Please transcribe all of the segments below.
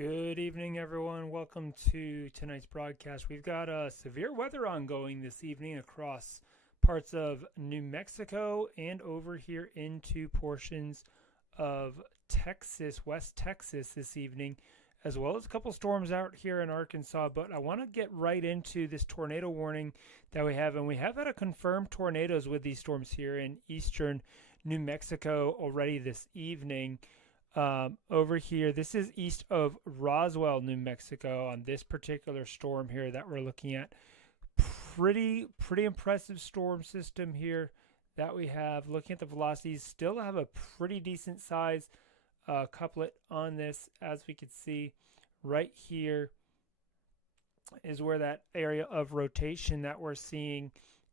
Good evening, everyone. Welcome to tonight's broadcast. We've got severe weather ongoing this evening across parts of New Mexico and over here into portions of Texas, West Texas this evening, as well as a couple storms out here in Arkansas. But I want to get right into this tornado warning that we have, and we have had a confirmed tornadoes with these storms here in eastern New Mexico already this evening. Over here, this is east of Roswell, New Mexico, on this particular storm here that we're looking at. Pretty impressive storm system here that we have. Looking at the velocities, still have a pretty decent size couplet on this, as we can see right here is where that area of rotation that we're seeing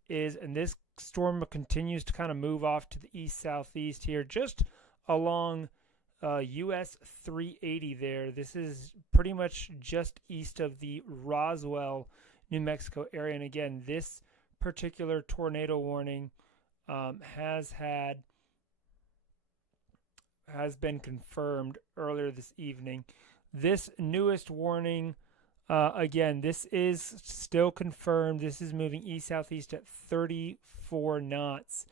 is, and this storm continues to kind of move off to the east-southeast here, just along US 380 there. This is pretty much just east of the Roswell, New Mexico area. And again, this particular tornado warning has been confirmed earlier this evening. This newest warning, again, this is still confirmed. This is moving east-southeast at 34 knots.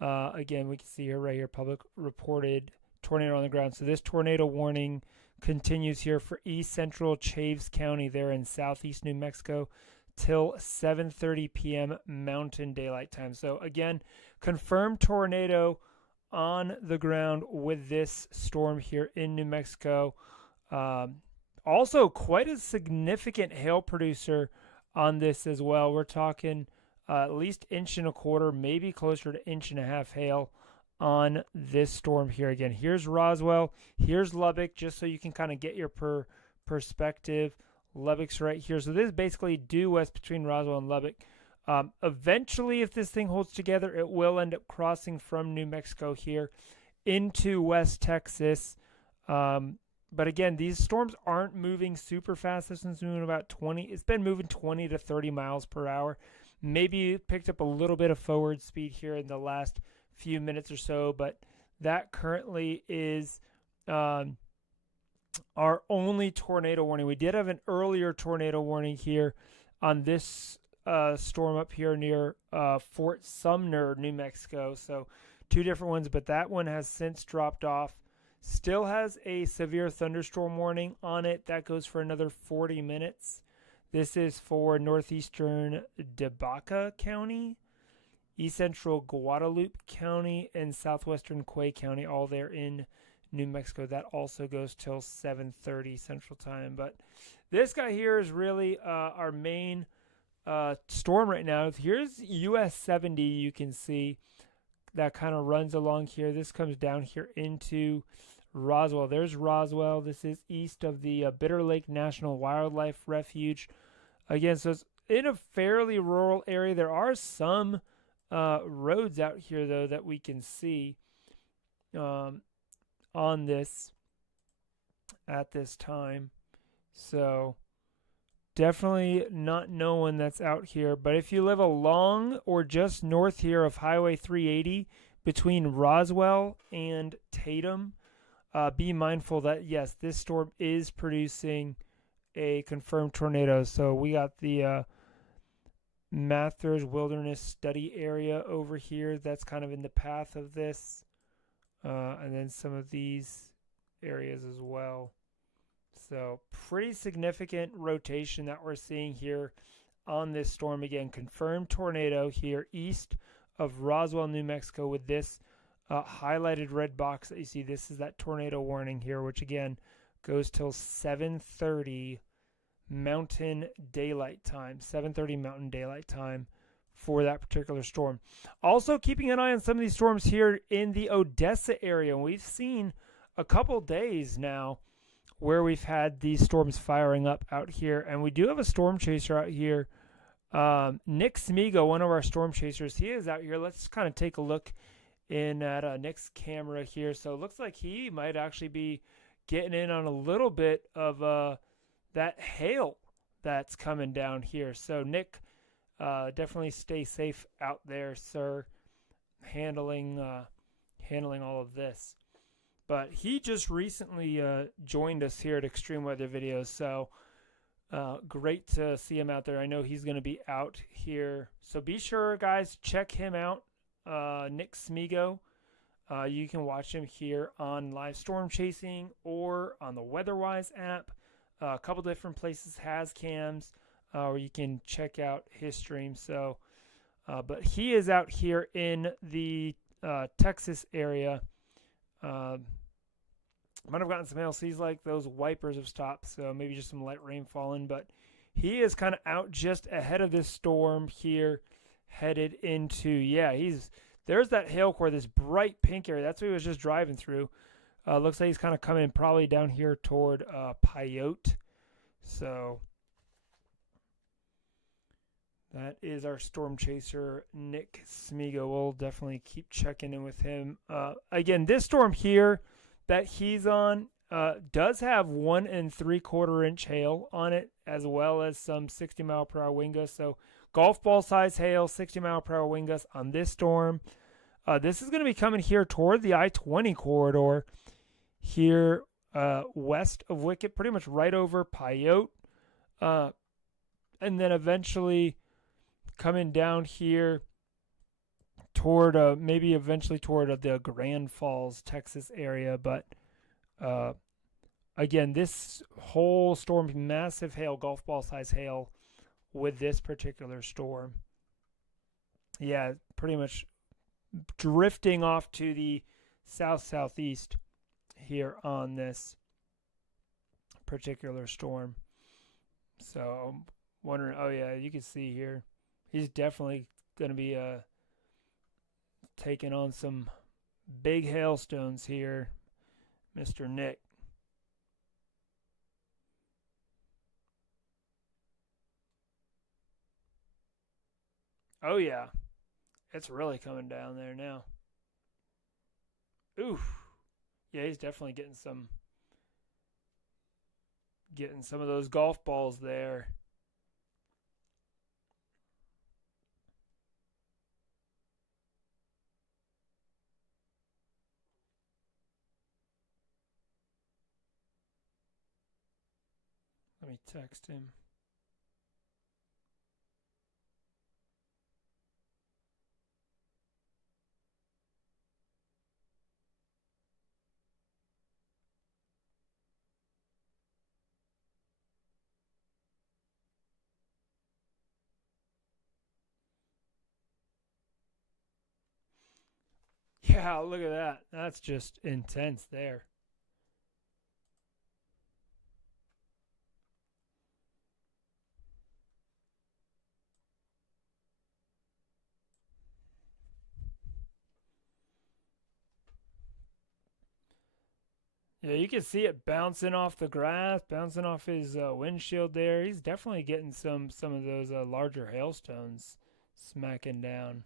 Again, we can see here right here, public reported tornado on the ground. So this tornado warning continues here for east central Chaves County there in southeast New Mexico till 7:30 p.m. Mountain Daylight Time. So again, confirmed tornado on the ground with this storm here in New Mexico. Also quite a significant hail producer on this as well. We're talking at least 1.25 inches, maybe closer to 1.5 inches hail on this storm here. Again, here's Roswell, here's Lubbock, just so you can kind of get your perspective. Lubbock's right here. So this is basically due west between Roswell and Lubbock. Eventually, if this thing holds together, it will end up crossing from New Mexico here into West Texas. But again, these storms aren't moving super fast. This one's moving about 20. It's been moving 20 to 30 miles per hour. Maybe picked up a little bit of forward speed here in the last few minutes or so, but that currently is our only tornado warning. We did have an earlier tornado warning here on this storm up here near Fort Sumner, New Mexico. So two different ones, but that one has since dropped off. Still has a severe thunderstorm warning on it. That goes for another 40 minutes. This is for northeastern Debaca County, east central Guadalupe County, and southwestern Quay County, all there in New Mexico. That also goes till 7:30 Central Time. But this guy here is really our main storm right now. Here's US 70, you can see that kind of runs along here. This comes down here into Roswell. There's Roswell. This is east of the Bitter Lake National Wildlife Refuge. Again, so it's in a fairly rural area. There are some roads out here, though, that we can see on this at this time. So definitely not no one that's out here. But if you live along or just north here of Highway 380 between Roswell and Tatum, be mindful that, yes, this storm is producing a confirmed tornado. So we got the Mathers Wilderness Study Area over here. That's kind of in the path of this. And then some of these areas as well. So pretty significant rotation that we're seeing here on this storm. Again, confirmed tornado here east of Roswell, New Mexico, with this highlighted red box that you see. This is that tornado warning here, which again goes till 7:30 Mountain Daylight Time. 7:30 Mountain Daylight Time for that particular storm. Also keeping an eye on some of these storms here in the Odessa area. We've seen a couple days now where we've had these storms firing up out here. And we do have a storm chaser out here. Nick Smigo, one of our storm chasers, he is out here. Let's kind of take a look in at Nick's camera here. So it looks like he might actually be getting in on a little bit of that hail that's coming down here. So Nick, definitely stay safe out there, sir, handling all of this. But he just recently joined us here at Extreme Weather Videos, so great to see him out there. I know he's going to be out here, so be sure, guys, check him out, Nick Smigo. You can watch him here on Live Storm Chasing or on the WeatherWise app. A couple different places has cams where you can check out his stream. So, but he is out here in the Texas area. Might have gotten some hail. Seems like those wipers have stopped, so maybe just some light rain falling. But he is kind of out just ahead of this storm here, headed into, there's that hail core, this bright pink area. That's what he was just driving through. Looks like he's kind of coming probably down here toward Pyote. So that is our storm chaser, Nick Smigo. We'll definitely keep checking in with him. Again, this storm here that he's on does have 1 3/4 inch hail on it, as well as some 60-mile-per-hour wind gusts. So golf ball size hail, 60-mile-per-hour wind gusts on this storm. This is going to be coming here toward the I-20 corridor here west of Wickett, pretty much right over Pyote. And then eventually coming down here toward maybe eventually toward the Grand Falls, Texas area. But again, this whole storm, massive hail, golf ball size hail with this particular storm. Yeah, pretty much drifting off to the southeast here on this particular storm. So I'm wondering, oh yeah, you can see here, he's definitely going to be taking on some big hailstones here, Mr. Nick. Oh yeah, it's really coming down there now. Oof. Yeah, he's definitely getting some of those golf balls there. Let me text him. Yeah, look at that. That's just intense there. Yeah, you can see it bouncing off the grass, bouncing off his windshield there. He's definitely getting some of those larger hailstones smacking down.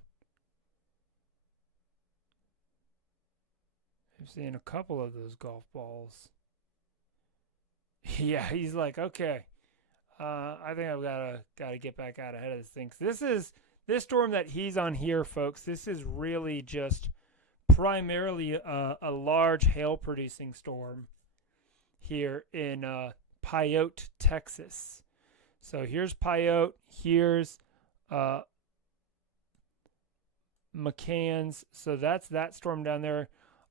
I'm seeing a couple of those golf balls. Yeah, he's like, okay, I think I've gotta get back out ahead of this thing. 'Cause this storm that he's on here, folks. This is really just primarily a large hail-producing storm here in Pyote, Texas. So here's Pyote. Here's McCann's. So that's that storm down there.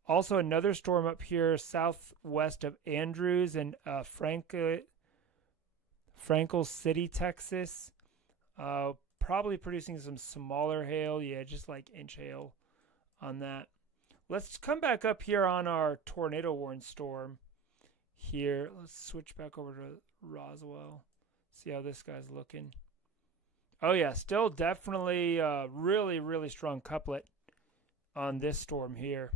Also, another storm up here southwest of Andrews and Frankel City, Texas. Probably producing some smaller hail. Yeah, just like inch hail on that. Let's come back up here on our tornado warning storm here. Let's switch back over to Roswell. See how this guy's looking. Oh, yeah, still definitely really, really strong couplet on this storm here.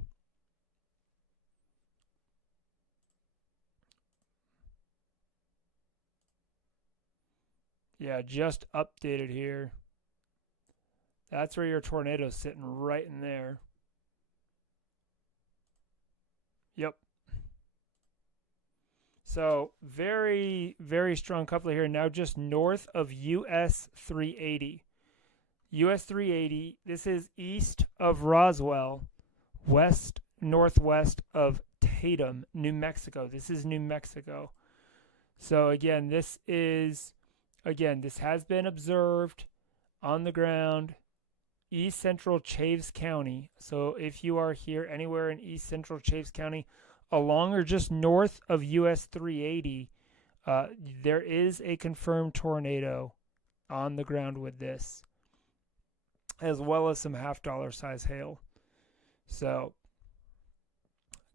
Yeah, just updated here. That's where your tornado's sitting, right in there. Yep. So very, very strong coupler here. Now just north of US 380. US 380. This is east of Roswell, west northwest of Tatum, New Mexico. This is New Mexico. So again, this has been observed on the ground, East Central Chaves County. So if you are here anywhere in East Central Chaves County, along or just north of US 380, there is a confirmed tornado on the ground with this, as well as some $half size hail. So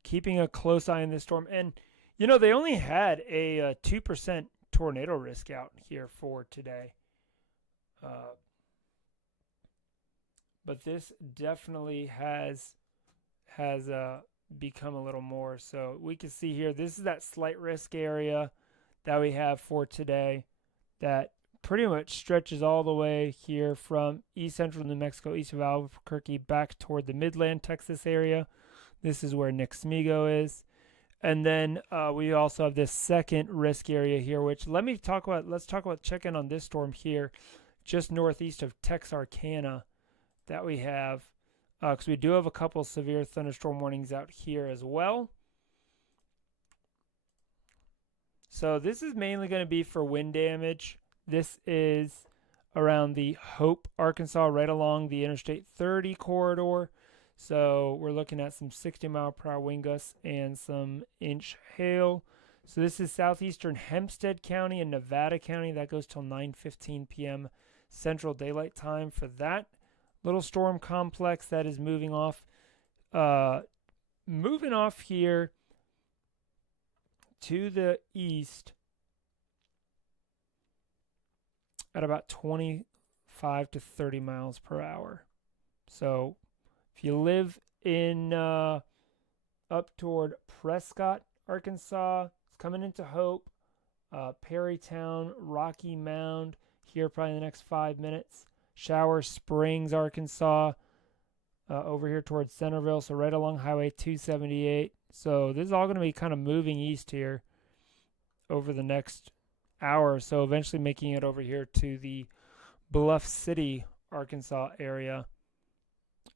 keeping a close eye on this storm. And, they only had a 2% tornado risk out here for today. But this definitely has become a little more. So we can see here, this is that slight risk area that we have for today that pretty much stretches all the way here from East Central New Mexico, east of Albuquerque, back toward the Midland, Texas area. This is where Nixmigo is. And then we also have this second risk area here, which let's talk about check in on this storm here, just northeast of Texarkana that we have, because we do have a couple severe thunderstorm warnings out here as well. So this is mainly going to be for wind damage. This is around the Hope, Arkansas, right along the Interstate 30 corridor. So we're looking at some 60-mile-per-hour wind gusts and some inch hail. So this is southeastern Hempstead County and Nevada County. That goes till 9:15 p.m. Central Daylight Time for that little storm complex that is moving off. Moving off here to the east at about 25 to 30 miles per hour. So if you live in up toward Prescott, Arkansas, it's coming into Hope, Perrytown, Rocky Mound, here probably in the next 5 minutes. Shower Springs, Arkansas, over here towards Centerville, so right along Highway 278. So this is all going to be kind of moving east here over the next hour or so, eventually making it over here to the Bluff City, Arkansas area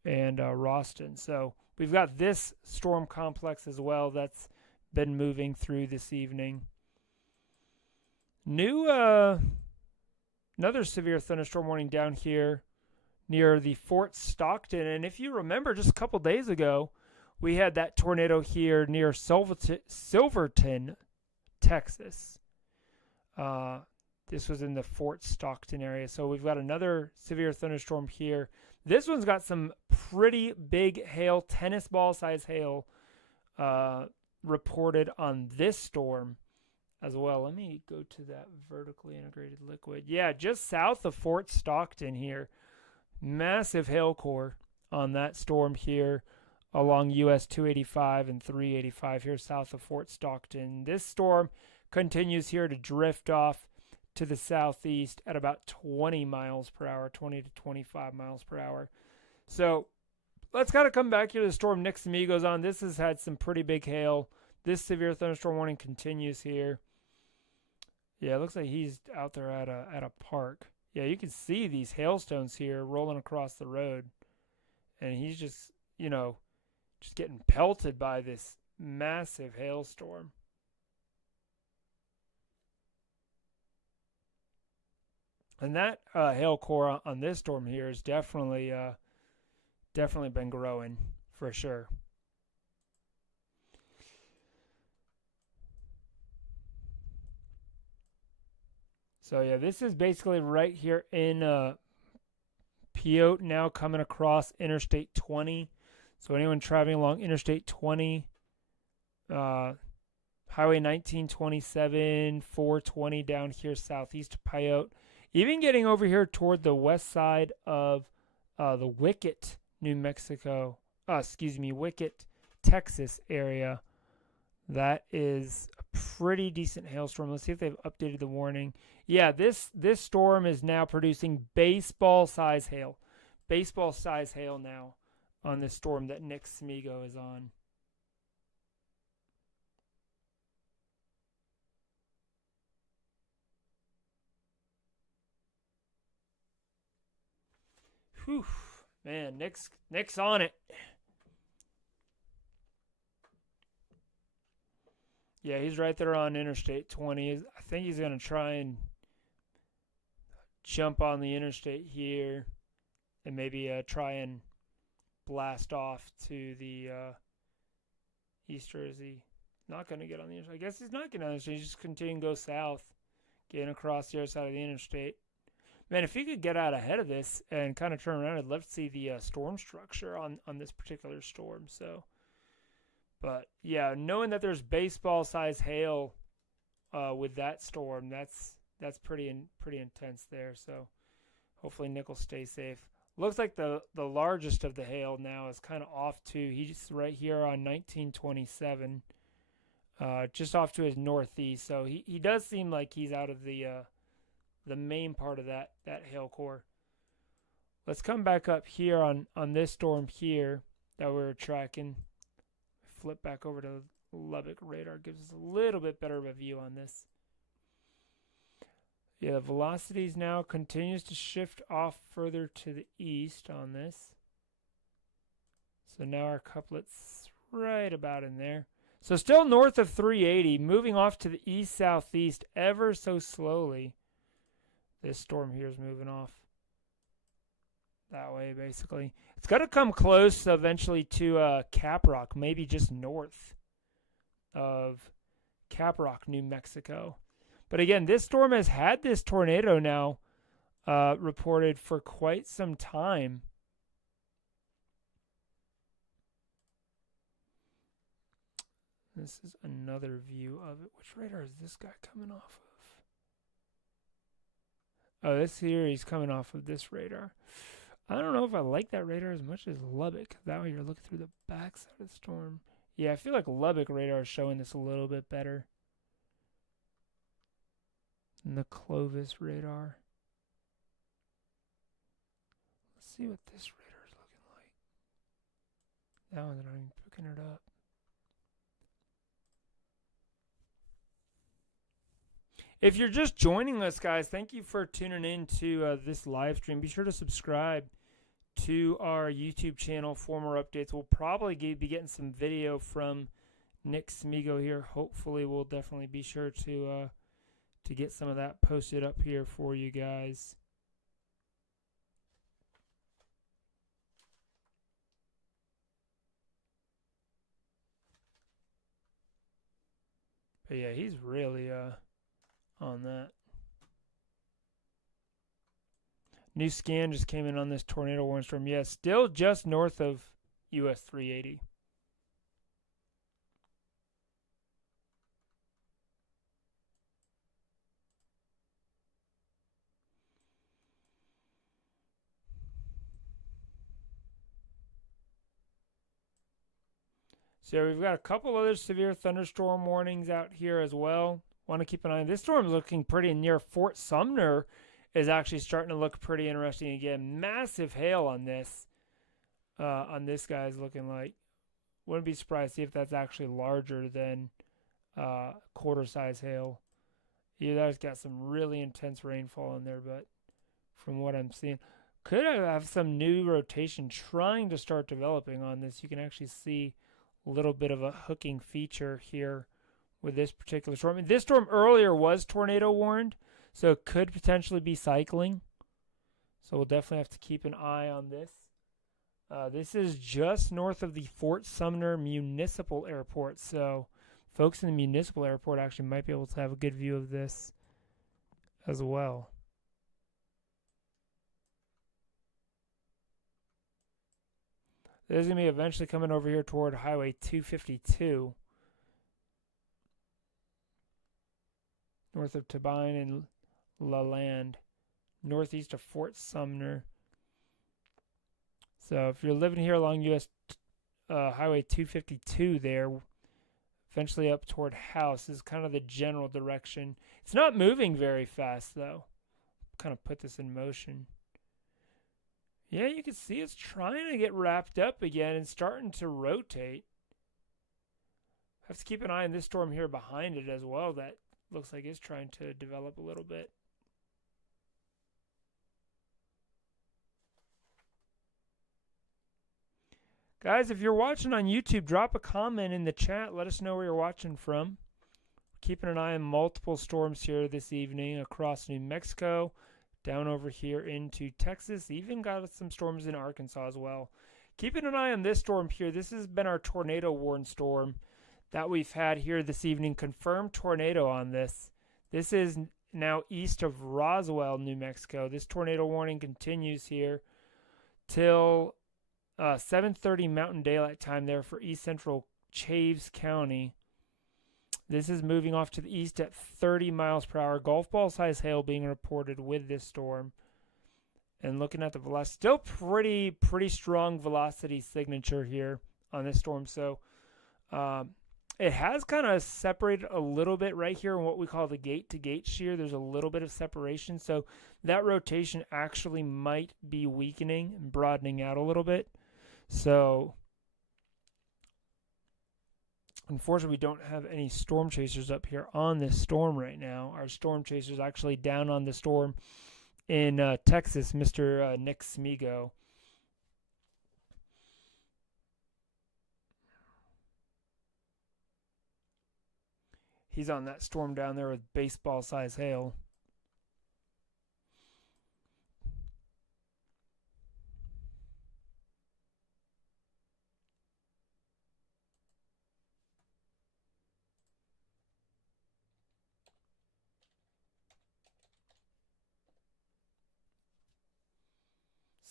and Roston. So we've got this storm complex as well that's been moving through this evening. Another severe thunderstorm warning down here near the Fort Stockton. And if you remember, just a couple days ago, we had that tornado here near Silverton, Texas. This was in the Fort Stockton area. So we've got another severe thunderstorm here. This one's got some pretty big hail, tennis ball size hail, reported on this storm as well. Let me go to that vertically integrated liquid. Yeah, just south of Fort Stockton here. Massive hail core on that storm here along US 285 and 385 here south of Fort Stockton. This storm continues here to drift off to the southeast at about 20 miles per hour, 20 to 25 miles per hour. So let's kind of come back here to the storm Nixmigo's on. This has had some pretty big hail. This severe thunderstorm warning continues here. Yeah, it looks like he's out there at a park. Yeah, you can see these hailstones here rolling across the road. And he's just, just getting pelted by this massive hailstorm. And that hail core on this storm here has definitely been growing for sure. So yeah, this is basically right here in Piote now, coming across Interstate 20. So anyone traveling along Interstate 20, Highway 1927, 420 down here southeast of Piote, even getting over here toward the west side of the Wickett, Wickett, Texas area. That is a pretty decent hailstorm. Let's see if they've updated the warning. Yeah, this storm is now producing baseball size hail. Baseball size hail now on this storm that Nixmigo is on. Whew, man, Nick's on it. Yeah, he's right there on Interstate 20. I think he's going to try and jump on the interstate here and maybe try and blast off to the east, or is he not going to get on the interstate? I guess he's not going to on the interstate. He's just continuing to go south, getting across the other side of the interstate. Man, if he could get out ahead of this and kind of turn around, I'd love to see the storm structure on this particular storm. So, but yeah, knowing that there's baseball-sized hail with that storm, that's pretty intense there. So, hopefully Nick will stay safe. Looks like the largest of the hail now is kind of off to, he's right here on 1927, just off to his northeast. So he does seem like he's out of the main part of that hail core. Let's come back up here on this storm here that we were tracking. Flip back over to Lubbock radar, gives us a little bit better of a view on this. Yeah, the velocities now continues to shift off further to the east on this. So now our couplet's right about in there. So still north of 380, moving off to the east-southeast ever so slowly. This storm here is moving off that way, basically. It's got to come close eventually to Caprock, maybe just north of Caprock, New Mexico. But again, this storm has had this tornado now reported for quite some time. This is another view of it. Which radar is this guy coming off of? Oh, this here, he's coming off of this radar. I don't know if I like that radar as much as Lubbock. That way you're looking through the backside of the storm. Yeah, I feel like Lubbock radar is showing this a little bit better than the Clovis radar. Let's see what this radar is looking like. That one's not even picking it up. If you're just joining us, guys, thank you for tuning in to this live stream. Be sure to subscribe to our YouTube channel for more updates. We'll probably be getting some video from Nick Smigo here. Hopefully, we'll definitely be sure to get some of that posted up here for you guys. But yeah, he's really on that. New scan just came in on this tornado warning storm. Yeah, still just north of US 380. So we've got a couple other severe thunderstorm warnings out here as well. Want to keep an eye on this storm. Looking pretty near Fort Sumner is actually starting to look pretty interesting again. Massive hail on this. On this guy's looking like. Wouldn't be surprised to see if that's actually larger than quarter size hail. Yeah, that's got some really intense rainfall in there, but from what I'm seeing, could have some new rotation trying to start developing on this. You can actually see a little bit of a hooking feature here with this particular storm. I mean, this storm earlier was tornado warned, so it could potentially be cycling. So we'll definitely have to keep an eye on this. This is just north of the Fort Sumner Municipal Airport, so folks in the municipal airport actually might be able to have a good view of this as well. This is going to be eventually coming over here toward Highway 252. North of Tabine and LaLand. Northeast of Fort Sumner. So if you're living here along US Highway 252 there, eventually up toward House is kind of the general direction. It's not moving very fast, though. Kind of put this in motion. Yeah, you can see it's trying to get wrapped up again and starting to rotate. Have to keep an eye on this storm here behind it as well. That looks like it's trying to develop a little bit. Guys, if you're watching on YouTube, drop a comment in the chat. Let us know where you're watching from. keeping an eye on multiple storms here this evening across New Mexico, down over here into Texas. Even got some storms in Arkansas as well. Keeping an eye on this storm here. This has been our tornado warn storm that we've had here this evening. Confirmed tornado on this. This is now east of Roswell, New Mexico. This tornado warning continues here till 7:30 Mountain Daylight Time there for east central Chaves County. This is moving off to the east at 30 miles per hour. Golf ball size hail being reported with this storm. And looking at the velocity, still pretty strong velocity signature here on this storm. So it has kind of separated a little bit right here in what we call the gate-to-gate shear. There's a little bit of separation. So that rotation actually might be weakening and broadening out a little bit. So unfortunately, we don't have any storm chasers up here on this storm right now. Our storm chaser is actually down on the storm in Texas, Mr. Nick Smigo. He's on that storm down there with baseball-size hail.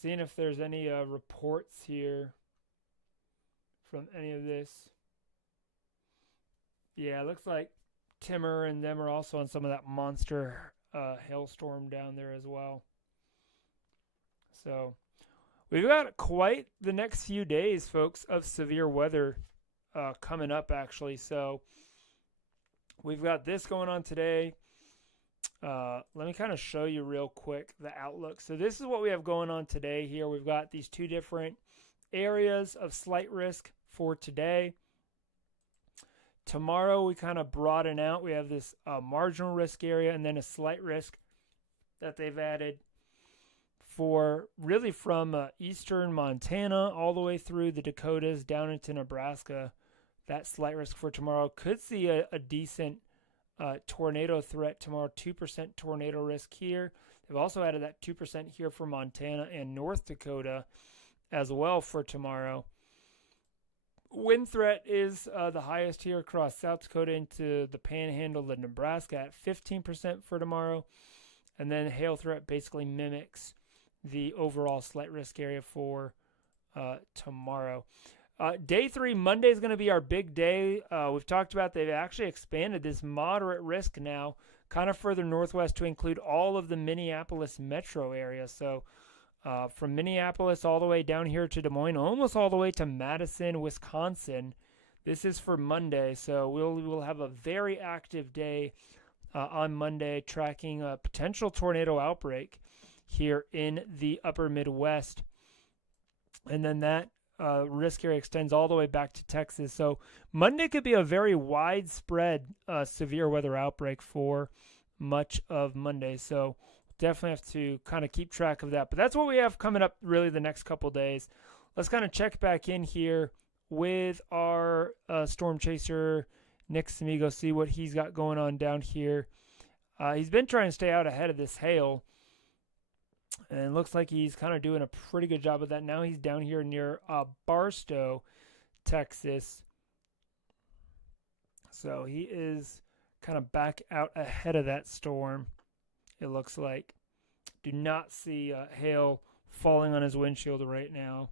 Seeing if there's any reports here from any of this. Yeah, it looks like Timmer and them are also on some of that monster hailstorm down there as well. So we've got quite the next few days, folks, of severe weather coming up, actually. So we've got this going on today. Let me kind of show you real quick the outlook. So this is what we have going on today here. We've got these two different areas of slight risk for today. Tomorrow we kind of broaden out. We have this marginal risk area and then a slight risk that they've added for really from eastern Montana all the way through the Dakotas down into Nebraska. That slight risk for tomorrow could see a decent tornado threat tomorrow, 2% tornado risk here. They've also added that 2% here for Montana and North Dakota as well for tomorrow. Wind threat is the highest here across South Dakota into the Panhandle of Nebraska at 15% for tomorrow. And then hail threat basically mimics the overall slight risk area for tomorrow. Day 3, Monday is going to be our big day. We've talked about they've actually expanded this moderate risk now kind of further northwest to include all of the Minneapolis metro area. So from Minneapolis all the way down here to Des Moines, almost all the way to Madison, Wisconsin. This is for Monday. So we'll have a very active day on Monday tracking a potential tornado outbreak here in the upper Midwest. And then that risk area extends all the way back to Texas. So Monday could be a very widespread severe weather outbreak for much of Monday. So definitely have to kind of keep track of that. But that's what we have coming up really the next couple days. Let's kind of check back in here with our storm chaser, Nick Smigo, see what he's got going on down here. He's been trying to stay out ahead of this hail. And it looks like he's kind of doing a pretty good job of that. Now he's down here near Barstow, Texas. So he is kind of back out ahead of that storm, it looks like. Do not see hail falling on his windshield right now.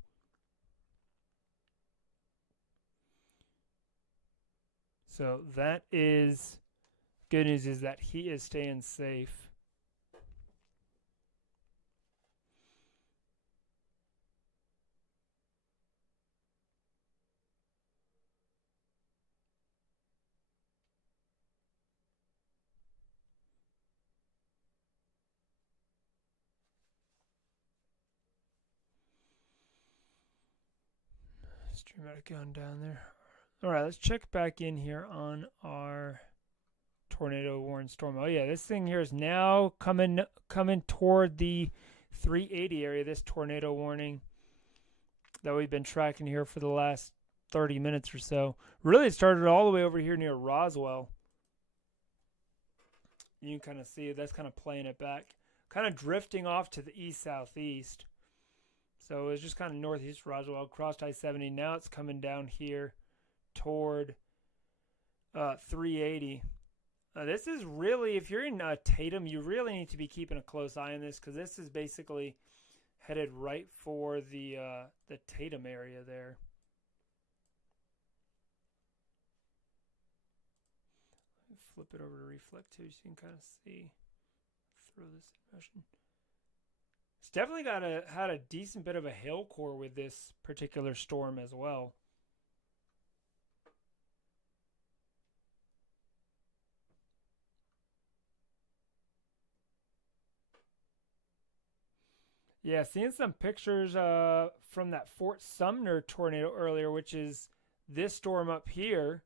So that is good news, is that he is staying safe. Dramatic going down there. All right, let's check back in here on our tornado warning storm. Oh yeah, this thing here is now coming toward the 380 area. This tornado warning that we've been tracking here for the last 30 minutes or so. Really, it started all the way over here near Roswell. You can kind of see that's kind of playing it back, kind of drifting off to the east-southeast. So it's just kind of northeast Roswell, crossed I-70. Now it's coming down here toward 380. This is really, if you're in Tatum, you really need to be keeping a close eye on this, because this is basically headed right for the Tatum area there. Flip it over to reflect too, so you can kind of see. Throw this in motion. It's definitely had a decent bit of a hail core with this particular storm as well. Yeah, seeing some pictures from that Fort Sumner tornado earlier, which is this storm up here.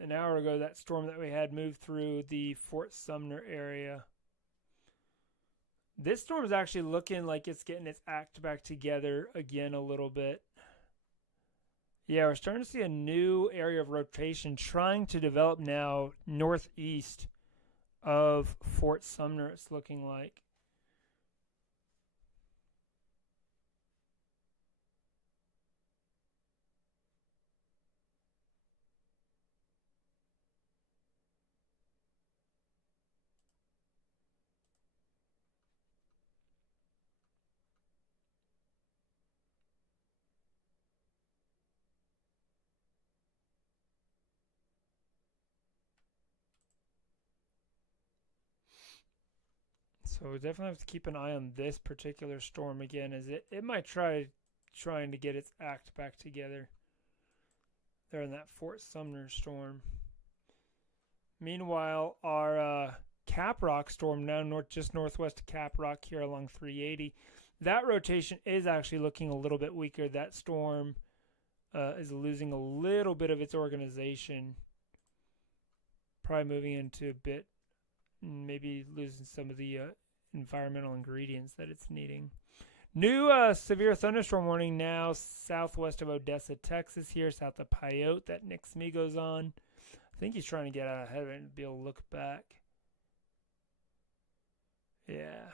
An hour ago, that storm that we had moved through the Fort Sumner area. This storm is actually looking like it's getting its act back together again a little bit. Yeah, we're starting to see a new area of rotation trying to develop now northeast of Fort Sumner, it's looking like. So we definitely have to keep an eye on this particular storm again, as it might trying to get its act back together there in that Fort Sumner storm. Meanwhile, our Caprock storm now just northwest of Caprock here along 380, that rotation is actually looking a little bit weaker. That storm is losing a little bit of its organization, probably moving into a bit, maybe losing some of the environmental ingredients that it's needing. New severe thunderstorm warning now southwest of Odessa, Texas here, south of Pyote that Nick Smigo's on. I think he's trying to get out ahead of it and be able to look back. Yeah.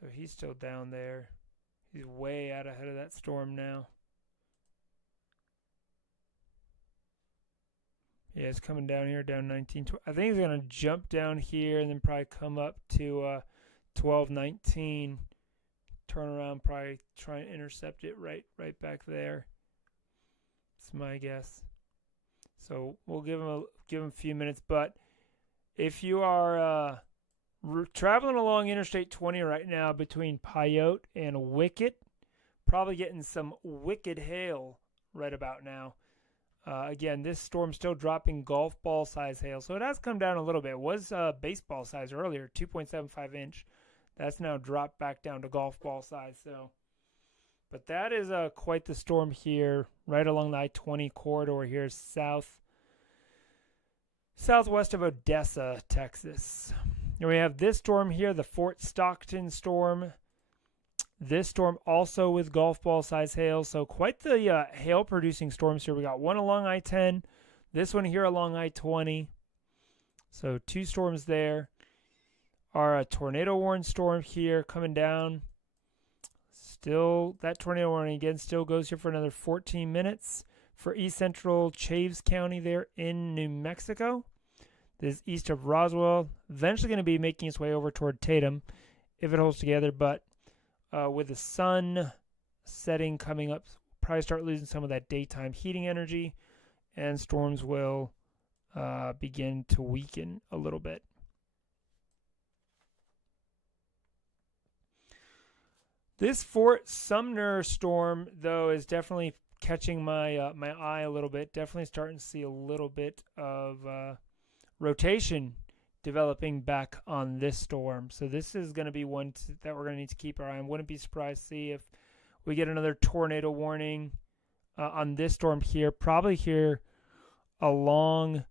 So he's still down there. He's way out ahead of that storm now. Yeah, it's coming down here, down 19. I think it's going to jump down here and then probably come up to 1219. Turn around, probably try and intercept it right back there. That's my guess. So we'll give him a few minutes. But if you are traveling along Interstate 20 right now between Pyote and Wickett, probably getting some wicked hail right about now. Again, this storm's still dropping golf ball size hail, so it has come down a little bit. It was baseball size earlier, 2.75 inch. That's now dropped back down to golf ball size. So, but that is quite the storm here, right along the I-20 corridor here, southwest of Odessa, Texas. And we have this storm here, the Fort Stockton storm. This storm also with golf ball size hail. So quite the hail producing storms here. We got one along I-10, this one here along I-20. So two storms there. Our tornado warning storm here coming down. Still, that tornado warning again still goes here for another 14 minutes for east central Chaves County there in New Mexico. This is east of Roswell. Eventually going to be making its way over toward Tatum if it holds together, but with the sun setting coming up, probably start losing some of that daytime heating energy, and storms will begin to weaken a little bit. This Fort Sumner storm, though, is definitely catching my my eye a little bit. Definitely starting to see a little bit of rotation developing back on this storm. So this is going to be one that we're going to need to keep our eye on. Wouldn't be surprised to see if we get another tornado warning on this storm here, probably here along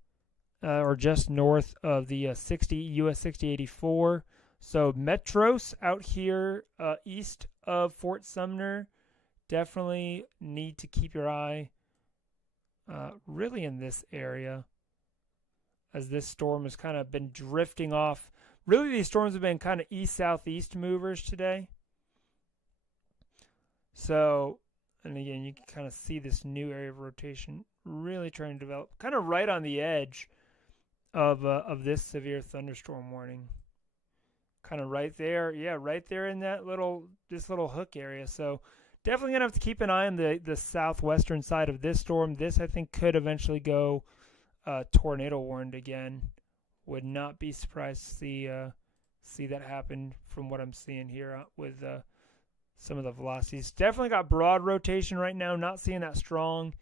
or just north of the US 6084. So Metros out here east of Fort Sumner, definitely need to keep your eye really in this area, as this storm has kind of been drifting off. Really, these storms have been kind of east-southeast movers today. So, and again, you can kind of see this new area of rotation really trying to develop, kind of right on the edge of this severe thunderstorm warning. Kind of right there, yeah, right there in this little hook area. So, definitely gonna have to keep an eye on the southwestern side of this storm. This, I think, could eventually go tornado warned again. Would not be surprised to see that happen from what I'm seeing here with some of the velocities. Definitely got broad rotation right now. Not seeing that strong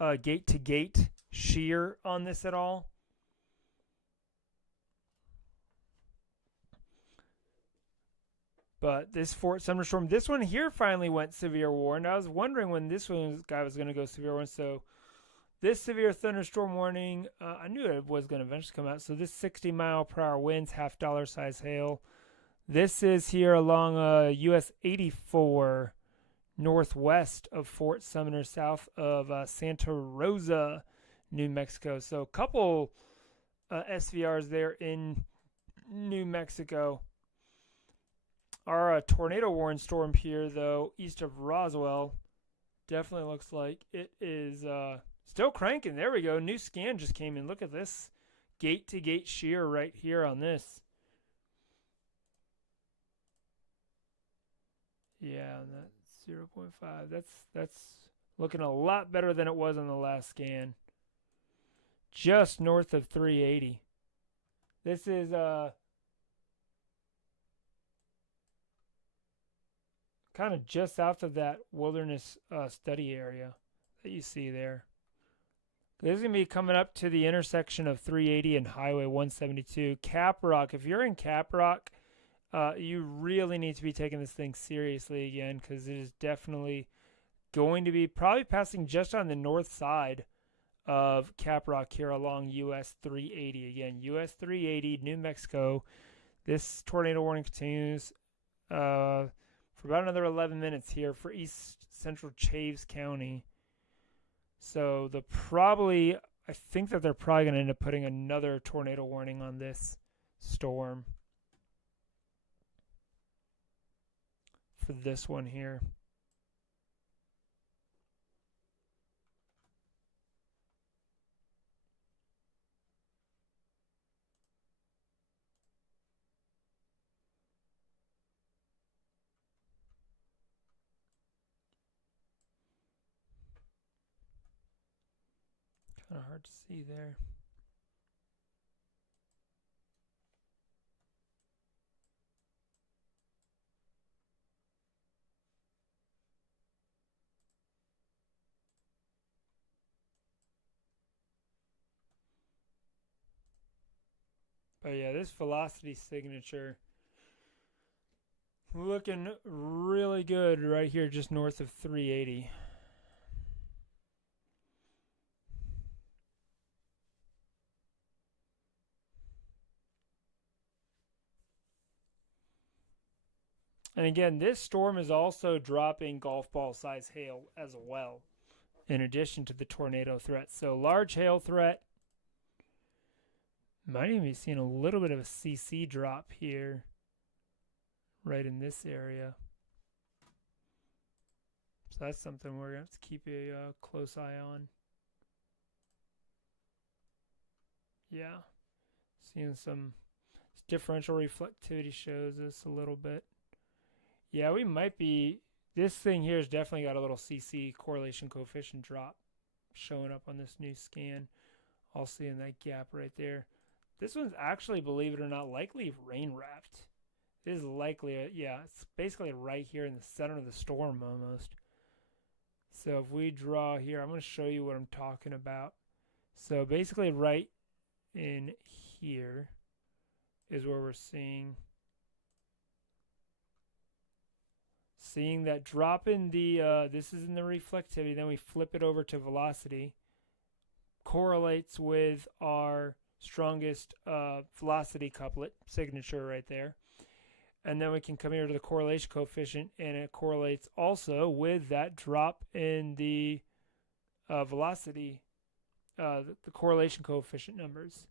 gate-to-gate shear on this at all. But this Fort Sumner storm, this one here finally went severe warned. I was wondering when this guy was going to go severe warned. So this severe thunderstorm warning, I knew it was going to eventually come out. So this 60-mile-per-hour winds, half dollar size hail. This is here along US 84 northwest of Fort Sumner, south of Santa Rosa, New Mexico. So a couple SVRs there in New Mexico. Our tornado warned storm here, though, east of Roswell, definitely looks like it is still cranking. There we go. New scan just came in. Look at this gate-to-gate shear right here on this. Yeah, that's 0.5. That's looking a lot better than it was on the last scan. Just north of 380. This is kind of just south of that wilderness study area that you see there. This is going to be coming up to the intersection of 380 and Highway 172. Caprock, if you're in Caprock, you really need to be taking this thing seriously again, because it is definitely going to be probably passing just on the north side of Caprock here along US 380. Again, US 380, New Mexico. This tornado warning continues for about another 11 minutes here for east central Chaves County. So I think that they're probably going to end up putting another tornado warning on this storm for this one here. Kind of hard to see there. But yeah, this velocity signature looking really good right here just north of 380. And again, this storm is also dropping golf ball size hail as well, in addition to the tornado threat. So large hail threat. Might even be seeing a little bit of a CC drop here, right in this area. So that's something we're going to have to keep a close eye on. Yeah, seeing some differential reflectivity shows us a little bit. Yeah, we might be. This thing here has definitely got a little CC correlation coefficient drop showing up on this new scan. I'll see in that gap right there. This one's actually, believe it or not, likely rain wrapped. It is likely, yeah, it's basically right here in the center of the storm almost. So if we draw here, I'm going to show you what I'm talking about. So basically right in here is where we're seeing that drop in the, this is in the reflectivity, then we flip it over to velocity, correlates with our strongest velocity couplet signature right there. And then we can come here to the correlation coefficient, and it correlates also with that drop in the velocity, the correlation coefficient numbers.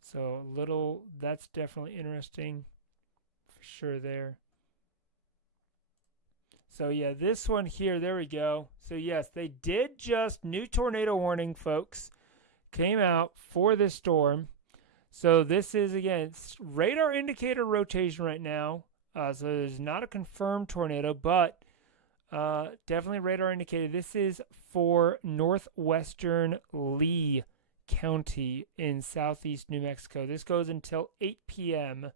So that's definitely interesting for sure there. So yeah, this one here, there we go. So yes, they did just, new tornado warning, folks, came out for this storm. So this is, again, it's radar indicator rotation right now. So there's not a confirmed tornado, but definitely radar indicated. This is for northwestern Lee County in southeast New Mexico. This goes until 8 p.m.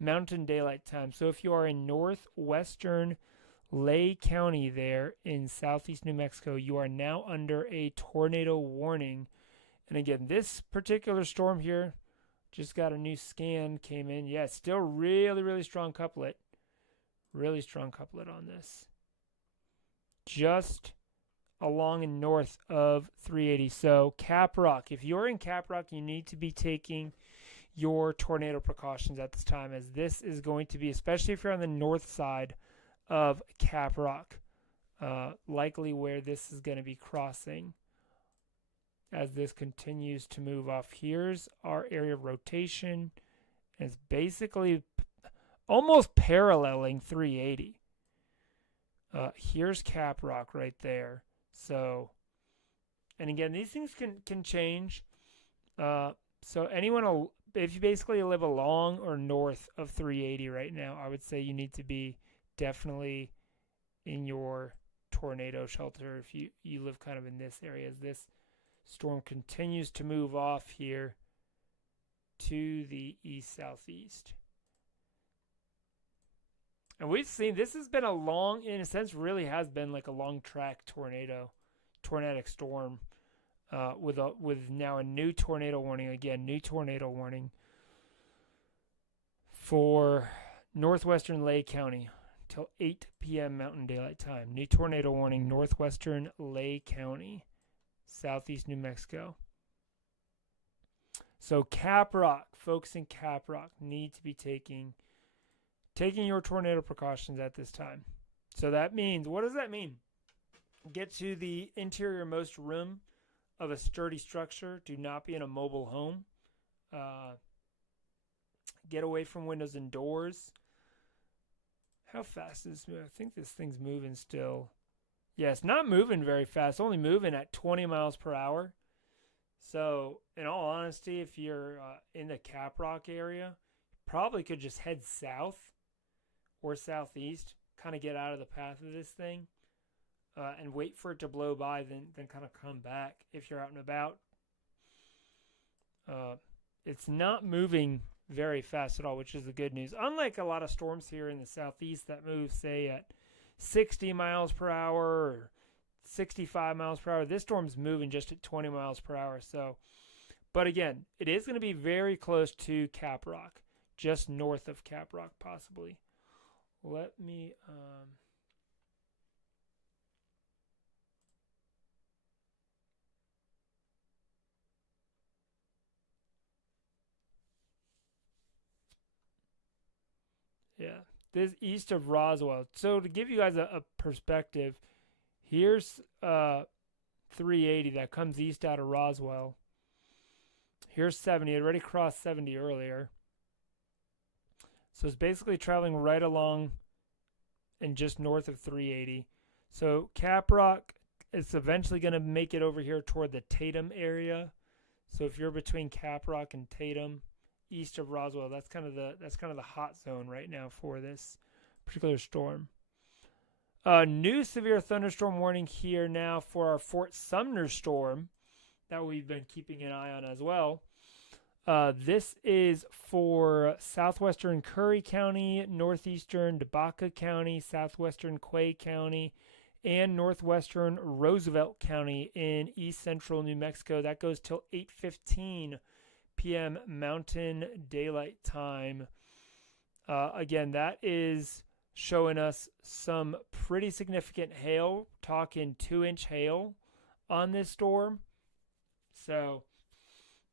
Mountain Daylight Time. So if you are in northwestern Lee County there in southeast New Mexico, you are now under a tornado warning. And again, this particular storm here, just got a new scan, came in. Yeah, still really, really strong couplet. Really strong couplet on this. Just along and north of 380. So Caprock, if you're in Caprock, you need to be taking your tornado precautions at this time, as this is going to be, especially if you're on the north side of Caprock, likely where this is going to be crossing as this continues to move off. Here's our area of rotation. It's basically almost paralleling 380. Here's Caprock right there. So, and again, these things can change. So anyone, if you basically live along or north of 380 right now, I would say you need to be definitely in your tornado shelter if you live kind of in this area, as this storm continues to move off here to the east-southeast. And we've seen this has been a long, in a sense, really has been like a long track tornadic storm, with now a new tornado warning. Again, new tornado warning for northwestern Lake County till 8 p.m. Mountain Daylight Time. New tornado warning, northwestern Lake County, southeast New Mexico. So Caprock, folks in Caprock need to be taking your tornado precautions at this time. So that means, what does that mean? Get to the interior-most room of a sturdy structure. Do not be in a mobile home. Get away from windows and doors. How fast is this? I think this thing's moving still. Yeah, it's not moving very fast. It's only moving at 20 miles per hour. So, in all honesty, if you're in the Caprock area, probably could just head south or southeast, kind of get out of the path of this thing, and wait for it to blow by, then kind of come back if you're out and about. It's not moving very fast at all, which is the good news. Unlike a lot of storms here in the southeast that move, say, at 60 miles per hour or 65 miles per hour, this storm's moving just at 20 miles per hour. So, but again, it is going to be very close to Caprock, just north of Caprock possibly. Let me yeah, this east of Roswell. So to give you guys a perspective, here's 380 that comes east out of Roswell. Here's 70. It already crossed 70 earlier. So it's basically traveling right along and just north of 380. So Caprock is eventually going to make it over here toward the Tatum area. So if you're between Caprock and Tatum, east of Roswell, that's kind of the hot zone right now for this particular storm. New severe thunderstorm warning here now for our Fort Sumner storm that we've been keeping an eye on as well. This is for southwestern Curry County, northeastern Debaca County, southwestern Quay County, and northwestern Roosevelt County in east central New Mexico. That goes till 8:15 p.m. Mountain Daylight Time. Again, that is showing us some pretty significant hail, talking 2-inch hail on this storm. So,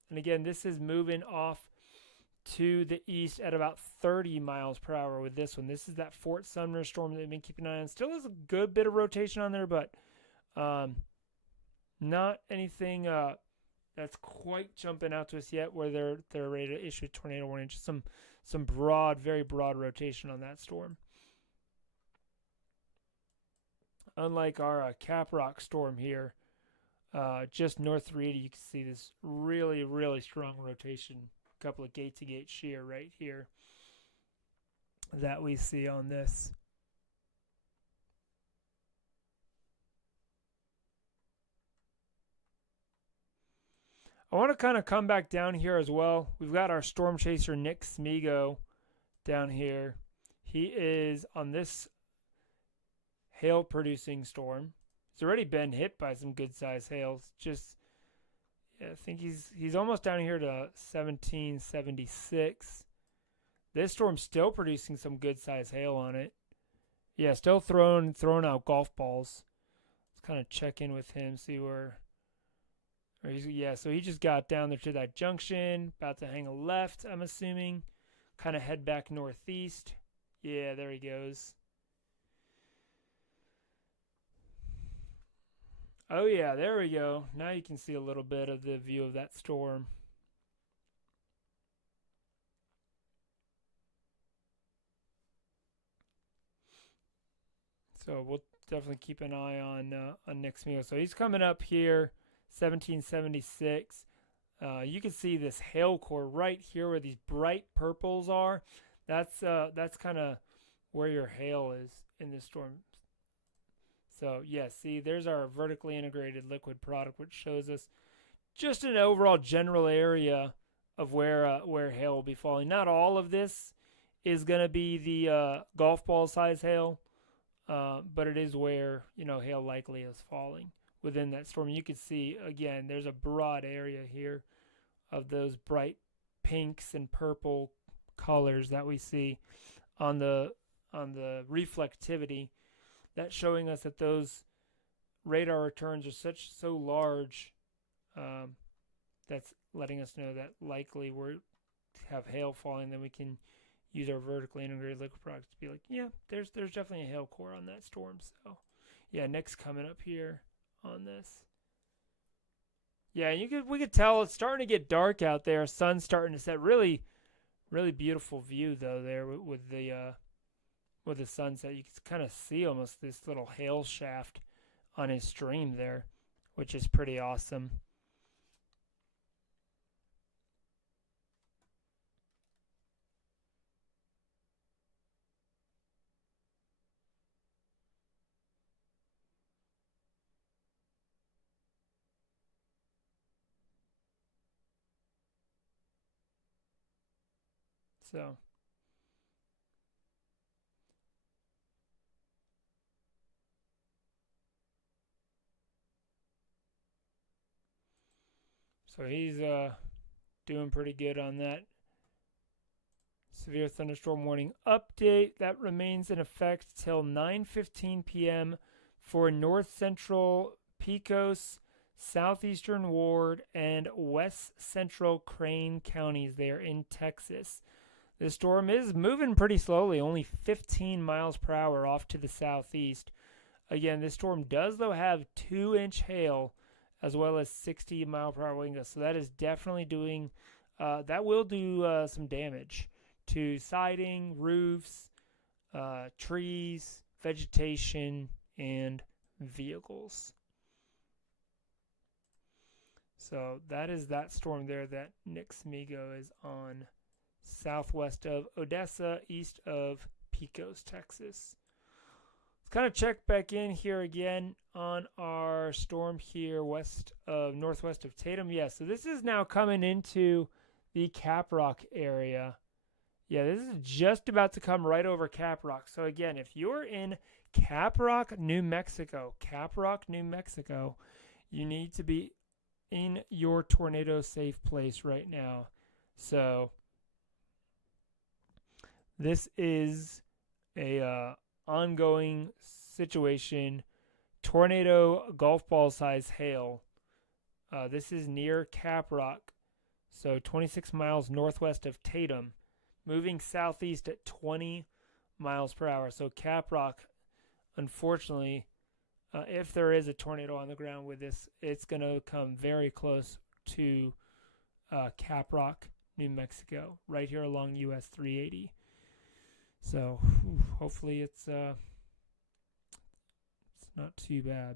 and again, this is moving off to the east at about 30 miles per hour with this one. This is that Fort Sumner storm that we've been keeping an eye on. Still has a good bit of rotation on there, but not anything that's quite jumping out to us yet where they're ready to issue a tornado warning. Just some broad, very broad rotation on that storm. Unlike our Caprock storm here, just north 380, you can see this really, really strong rotation. A couple of gate-to-gate shear right here that we see on this. I want to kind of come back down here as well. We've got our storm chaser Nick Smigo down here. He is on this hail producing storm. He's already been hit by some good sized hails. Just I think he's almost down here to 1776. This storm's still producing some good sized hail on it. Yeah, still throwing out golf balls. Let's kind of check in with him, see where yeah, so he just got down there to that junction, about to hang a left, I'm assuming. Kind of head back northeast. Yeah, there he goes. Oh yeah, there we go. Now you can see a little bit of the view of that storm. So we'll definitely keep an eye on Nick Smigo. So he's coming up here, 1776. You can see this hail core right here where these bright purples are. That's kind of where your hail is in this storm. So yeah, see, there's our vertically integrated liquid product, which shows us just an overall general area of where hail will be falling. Not all of this is going to be the golf ball size hail, but it is where hail likely is falling within that storm. You can see again, there's a broad area here of those bright pinks and purple colors that we see on the reflectivity. That's showing us that those radar returns are so large. That's letting us know that likely we're have hail falling. Then we can use our vertically integrated liquid products to be like, yeah, there's definitely a hail core on that storm. So yeah, Nick's coming up here on this. Yeah, we could tell it's starting to get dark out there. Sun's starting to set. Really, really beautiful view though there with the sunset. You can kind of see almost this little hail shaft on his stream there, which is pretty awesome. So he's doing pretty good on that severe thunderstorm warning update. That remains in effect till 9:15 p.m. for north central Pecos, southeastern Ward, and west central Crane counties there in Texas. This storm is moving pretty slowly, only 15 miles per hour off to the southeast. Again, this storm does, though, have 2-inch hail as well as 60 mile per hour wind gusts. So that is definitely doing, that will do some damage to siding, roofs, trees, vegetation, and vehicles. So that is that storm there that Nick Smigo is on, southwest of Odessa, east of Pecos, Texas. Let's kind of check back in here again on our storm here northwest of Tatum. Yeah, so this is now coming into the Caprock area. Yeah, this is just about to come right over Caprock. So again, if you're in Caprock, New Mexico, you need to be in your tornado safe place right now. So this is a ongoing situation. Tornado golf ball size hail. This is near Caprock. So 26 miles northwest of Tatum, moving southeast at 20 miles per hour. So Caprock, unfortunately, if there is a tornado on the ground with this, it's going to come very close to Caprock, New Mexico, right here along US 380. So hopefully it's not too bad.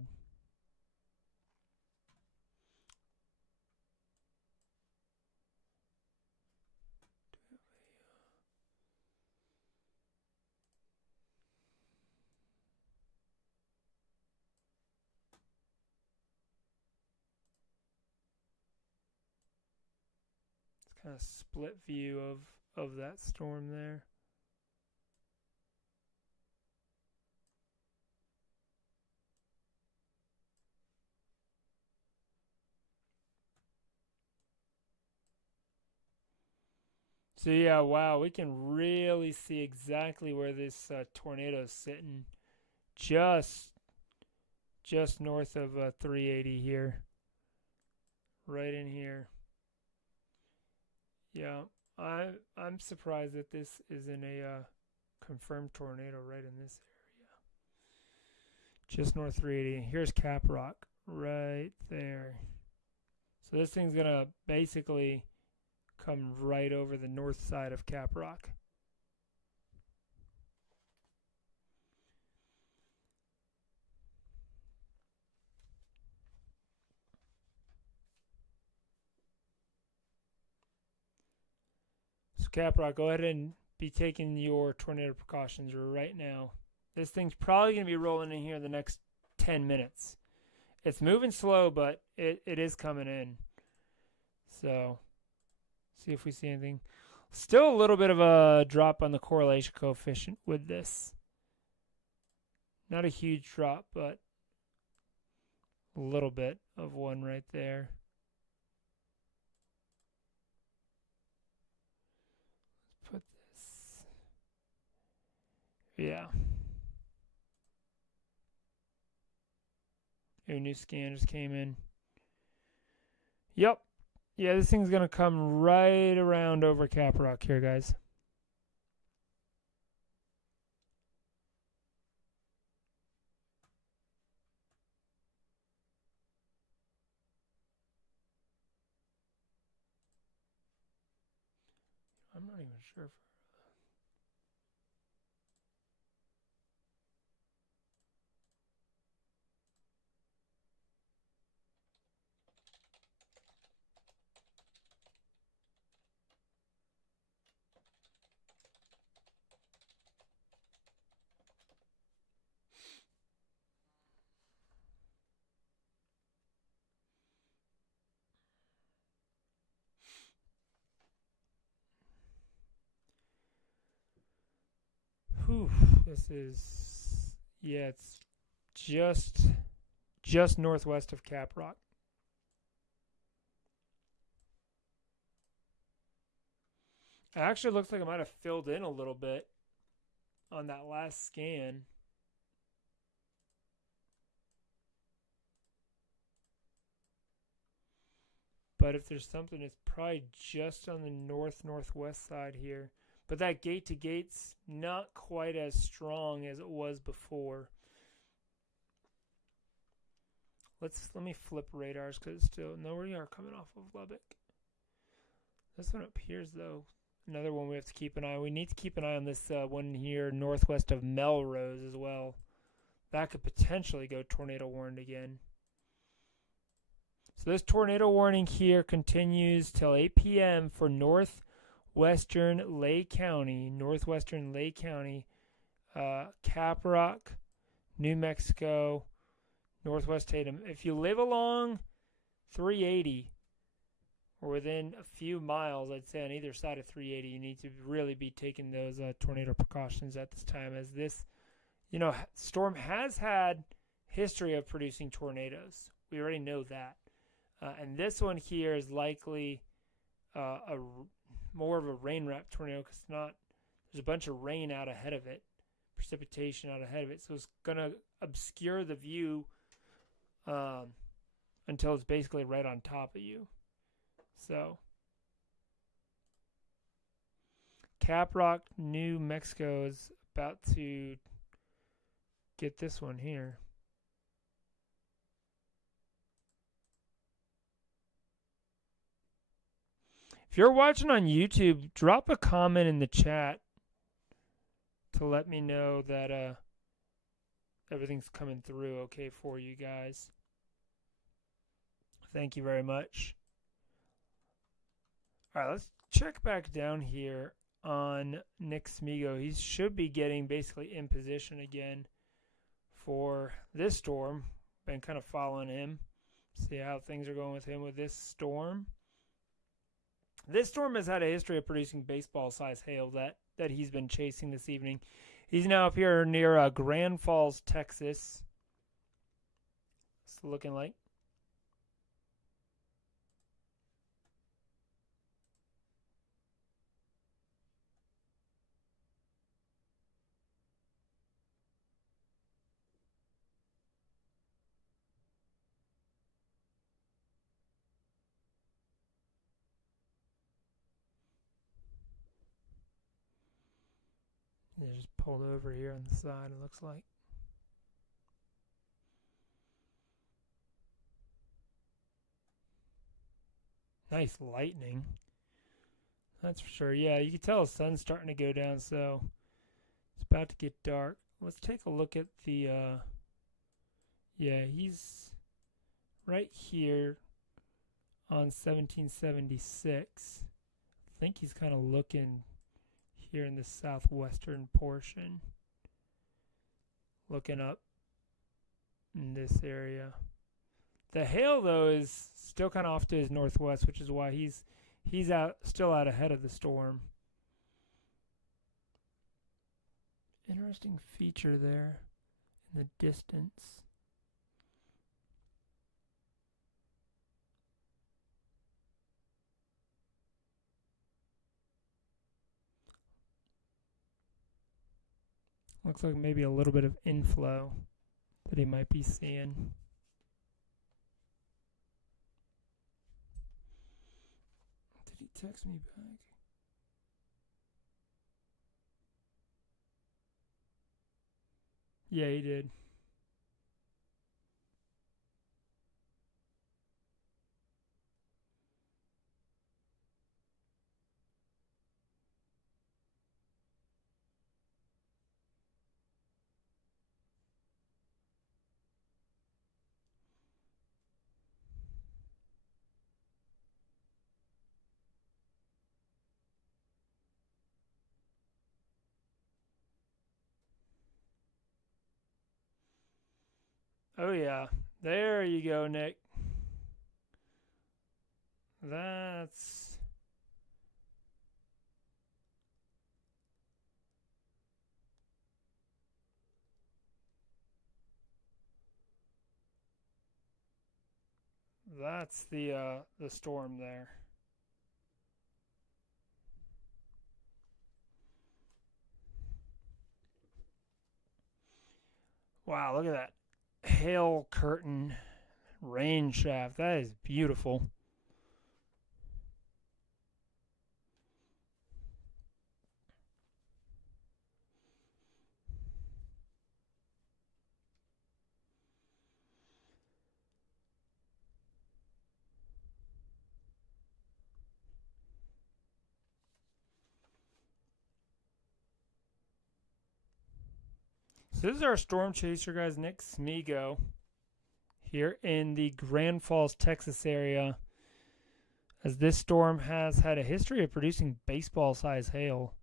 It's kind of split view of that storm there. So yeah, wow, we can really see exactly where this tornado is sitting, just north of 380 here, right in here. Yeah, I'm surprised that this isn't a confirmed tornado right in this area, just north 380. Here's Caprock, right there. So this thing's gonna basically come right over the north side of Caprock. So Caprock, go ahead and be taking your tornado precautions right now. This thing's probably going to be rolling in here the next 10 minutes. It's moving slow, but it is coming in. So, see if we see anything. Still a little bit of a drop on the correlation coefficient with this. Not a huge drop, but a little bit of one right there. Let's put this. Yeah. A new scan just came in. Yep. Yeah, this thing's going to come right around over Caprock here, guys. I'm not even sure if Whew, this is, yeah, it's just northwest of Caprock. It actually looks like it might have filled in a little bit on that last scan. But if there's something, it's probably just on the northwest side here. But that gate to gate's not quite as strong as it was before. Let me flip radars because it's still no, we are coming off of Lubbock. This one up here is though another one we have to keep an eye on. We need to keep an eye on this one here northwest of Melrose as well. That could potentially go tornado warned again. So this tornado warning here continues till 8 p.m. for northwestern Lake County, Caprock, New Mexico, northwest Tatum. If you live along 380 or within a few miles, I'd say on either side of 380, you need to really be taking those tornado precautions at this time, as this, storm has had history of producing tornadoes. We already know that. And this one here is likely more of a rain wrap tornado because there's a bunch of rain out ahead of it, precipitation out ahead of it. So it's going to obscure the view until it's basically right on top of you. So Caprock, New Mexico is about to get this one here. If you're watching on YouTube, drop a comment in the chat to let me know that everything's coming through okay for you guys. Thank you very much. All right, let's check back down here on Nick Smigo. He should be getting basically in position again for this storm. Been kind of following him. See how things are going with him with this storm. This storm has had a history of producing baseball-sized hail that he's been chasing this evening. He's now up here near Grand Falls, Texas. It's looking like. They just pulled over here on the side, it looks like. Nice lightning. That's for sure. Yeah, you can tell the sun's starting to go down, so it's about to get dark. Let's take a look at the, yeah, he's right here on 1776. I think he's kind of looking here in the southwestern portion, looking up in this area. The hail, though, is still kind of off to his northwest, which is why he's still out ahead of the storm. Interesting feature there in the distance. Looks like maybe a little bit of inflow that he might be seeing. Did he text me back? Yeah, he did. Oh, yeah. There you go, Nick. That's the storm there. Wow, look at that hail curtain rain shaft. That is beautiful. So this is our storm chaser, guys, Nick Smigo, here in the Grand Falls, Texas area, as this storm has had a history of producing baseball-sized hail.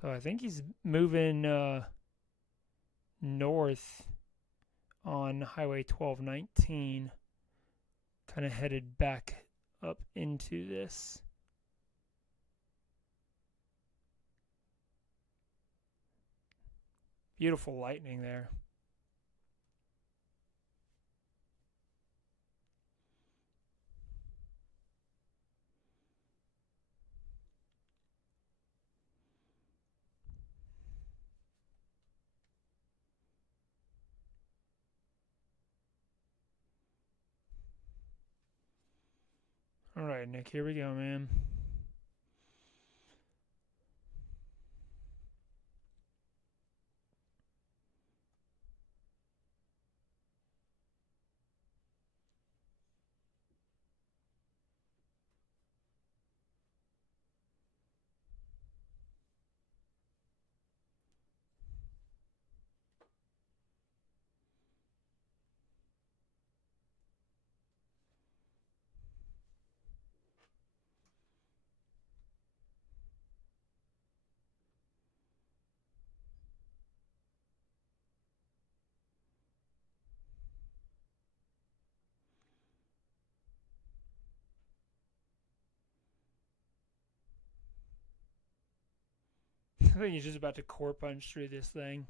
So I think he's moving north on Highway 1219, kind of headed back up into this. Beautiful lightning there. All right, Nick, here we go, man. I think he's just about to core punch through this thing.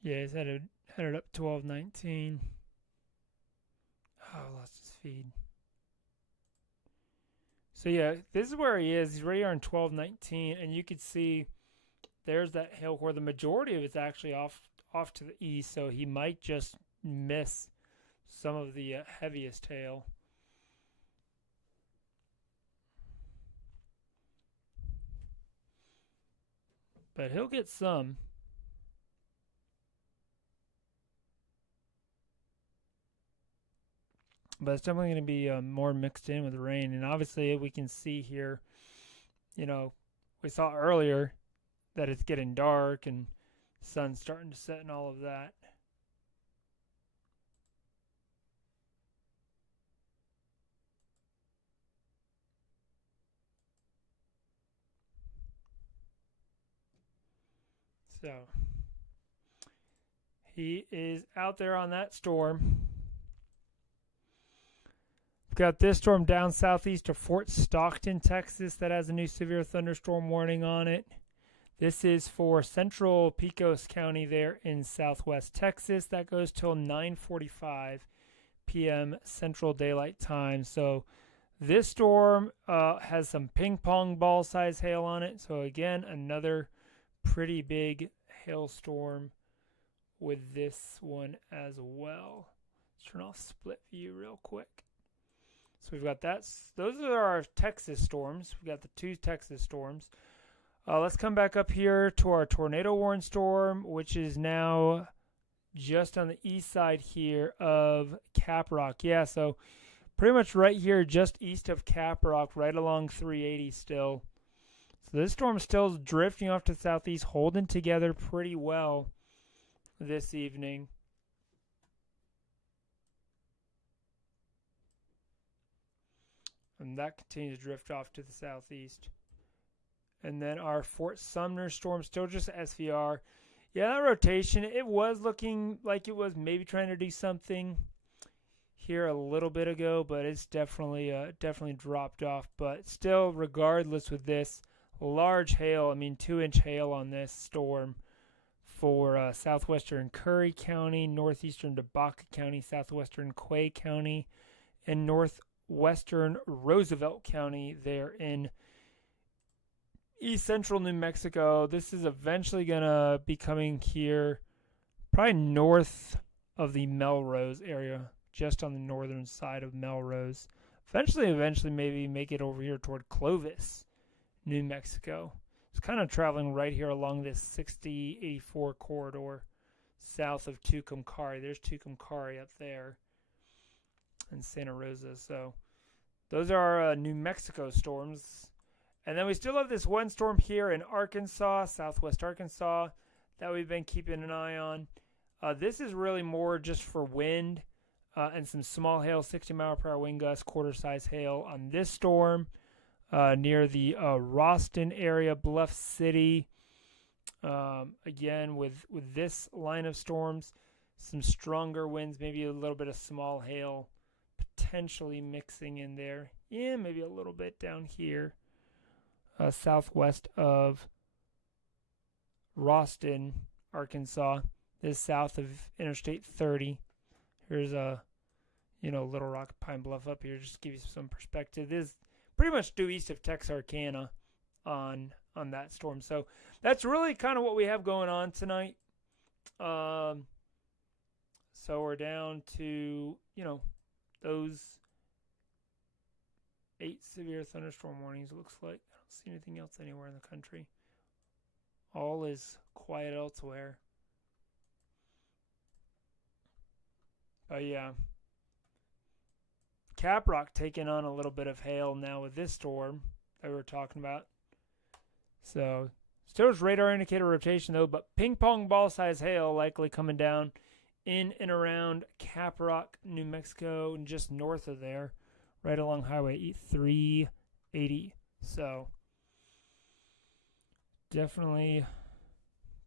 Yeah, he's headed up 1219. Oh, lost his feed. So yeah, this is where he is. He's right here on 1219, and you could see there's that hill where the majority of it's actually off to the east. So he might just miss some of the heaviest hail. But he'll get some. But it's definitely going to be more mixed in with rain. And obviously, we can see here, we saw earlier that it's getting dark and the sun's starting to set and all of that. So he is out there on that storm. We've got this storm down southeast of Fort Stockton, Texas, that has a new severe thunderstorm warning on it. This is for central Pecos County there in southwest Texas. That goes till 9:45 p.m. Central Daylight Time. So this storm has some ping pong ball size hail on it. So again, another pretty big hailstorm with this one as well. Let's turn off split view real quick. So we've got that. Those are our Texas storms. We've got the two Texas storms. Let's come back up here to our tornado warning storm, which is now just on the east side here of Caprock. Yeah, so pretty much right here just east of Caprock, right along 380 still. So this storm is still drifting off to the southeast, holding together pretty well this evening. And that continues to drift off to the southeast. And then our Fort Sumner storm, still just SVR. Yeah, that rotation, it was looking like it was maybe trying to do something here a little bit ago, but it's definitely dropped off. But still, regardless with this, large hail, 2-inch hail on this storm for southwestern Curry County, northeastern Tobacco County, southwestern Quay County, and northwestern Roosevelt County there in east central New Mexico. This is eventually going to be coming here probably north of the Melrose area, just on the northern side of Melrose. Eventually maybe make it over here toward Clovis, New Mexico. It's kind of traveling right here along this 6084 corridor south of Tucumcari. There's Tucumcari up there in Santa Rosa. So those are our New Mexico storms. And then we still have this one storm here in Arkansas, southwest Arkansas, that we've been keeping an eye on. This is really more just for wind and some small hail, 60-mile-per-hour wind gusts, quarter-size hail on this storm near the Roston area, Bluff City. Again, with this line of storms, some stronger winds, maybe a little bit of small hail potentially mixing in there. Yeah, maybe a little bit down here. Southwest of Roston, Arkansas. This is south of Interstate 30. Here's a, Little Rock, Pine Bluff up here, just to give you some perspective. This is pretty much due east of Texarkana on that storm. So that's really kind of what we have going on tonight. So we're down to, those 8 severe thunderstorm warnings, it looks like. I don't see anything else anywhere in the country. All is quiet elsewhere. But yeah. Caprock taking on a little bit of hail now with this storm that we were talking about. So, still just radar indicator rotation though, but ping pong ball size hail likely coming down in and around Caprock, New Mexico, and just north of there, right along Highway 380. So, definitely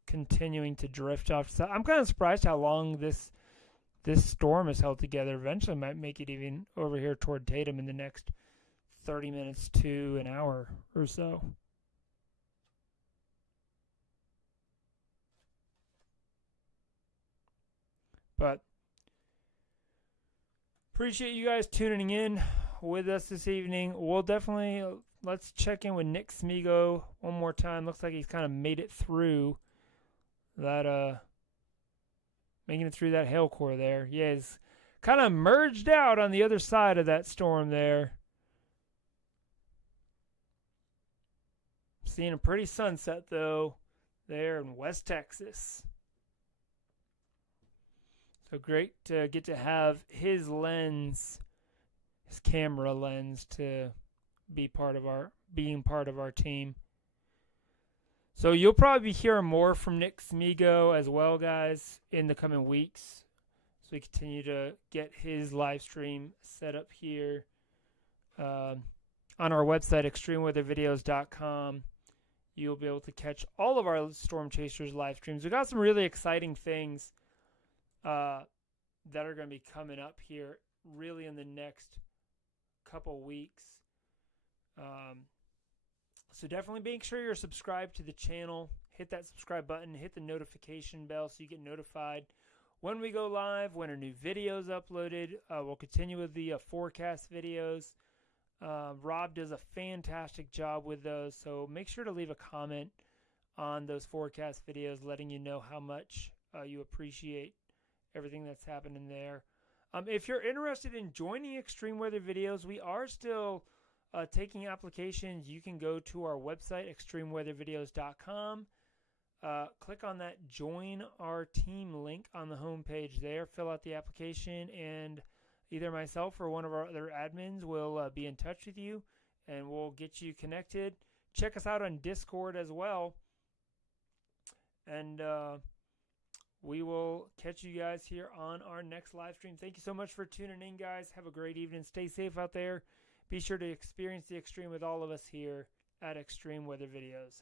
continuing to drift off. So I'm kind of surprised how long this storm is held together. Eventually might make it even over here toward Tatum in the next 30 minutes to an hour or so. But appreciate you guys tuning in with us this evening. We'll definitely, let's check in with Nick Smigo one more time. Looks like he's kind of made it through that, making it through that hail core there. Yeah, he's kind of merged out on the other side of that storm there. Seeing a pretty sunset, though, there in West Texas. So great to get to have his lens, his camera lens, to be being part of our team. So you'll probably be hearing more from Nick Smigo as well, guys, in the coming weeks. So we continue to get his live stream set up here on our website, extremeweathervideos.com. You'll be able to catch all of our Storm Chasers live streams. We got some really exciting things that are going to be coming up here really in the next couple weeks. So definitely make sure you're subscribed to the channel. Hit that subscribe button. Hit the notification bell so you get notified when we go live, when a new video is uploaded. We'll continue with the forecast videos. Rob does a fantastic job with those, so make sure to leave a comment on those forecast videos letting you know how much you appreciate everything that's happening there. If you're interested in joining Extreme Weather Videos, we are still taking applications. You can go to our website, extremeweathervideos.com. Click on that Join Our Team link on the homepage there. Fill out the application, and either myself or one of our other admins will be in touch with you, and we'll get you connected. Check us out on Discord as well. And we will catch you guys here on our next live stream. Thank you so much for tuning in, guys. Have a great evening. Stay safe out there. Be sure to experience the extreme with all of us here at Extreme Weather Videos.